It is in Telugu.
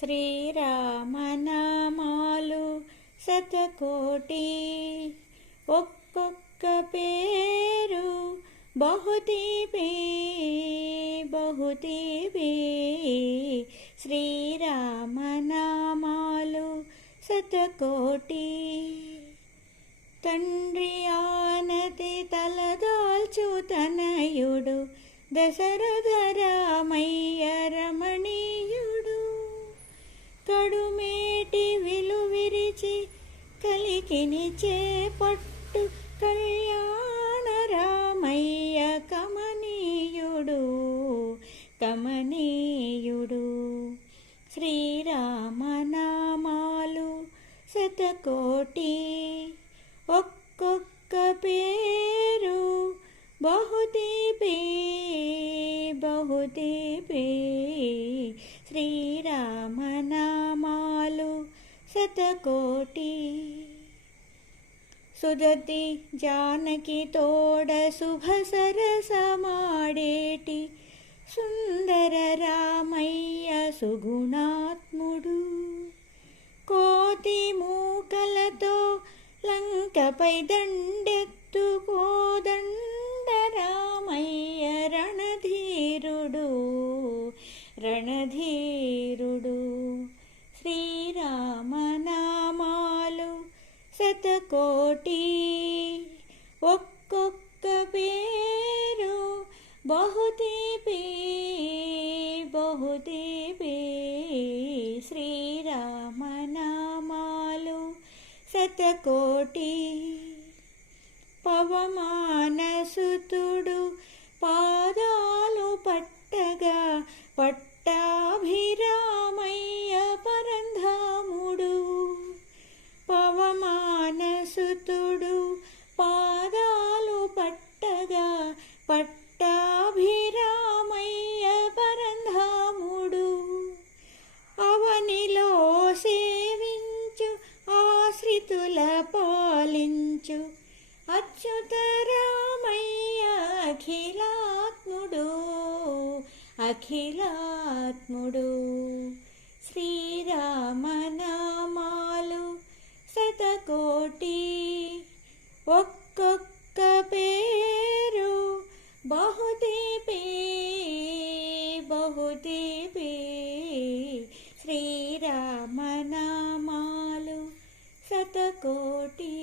శ్రీరామనామాలు శతకోటి. ఒక్కొక్క పేరు బహుతీపే బహుతీపే. శ్రీరామనామాలు శతకోటి. తండ్రి ఆనతి తలదాల్చు తనయుడు దశరథరా కలికిని చేపట్టు కళ్యాణ రామయ్య కమనీయుడు కమనీయుడు. శ్రీరామనామాలు శతకోటి ఒక్కొక్క పేరు బహుతీపే బహుతీపే శ్రీరామనామాలు శతకోటి. సుజతి జానకి తోడ శుభ సరసమాడేటి. సుందర రామయ్య సుగుణాత్ముడు. కోతి మూకలతో లంకపై దండెత్తు కోదండ రామయ్య రణధీరుడు. రణధీరుడు. శ్రీరామనా శతకోటి ఒక్కొక్క పేరు బహుతీపే బహుతీపే శ్రీరామనామాలు శతకోటి. పవమానసుతుడు పాదాలు పట్టగా పట్ట పాలించు అచ్యుత రామయ్య అఖిలాత్ముడు అఖిలాత్ముడు. శ్రీరామనామాలు శతకోటి ఒక్కొక్క పేరు బహుదీపే శ్రీరామనామాలు శతకోటి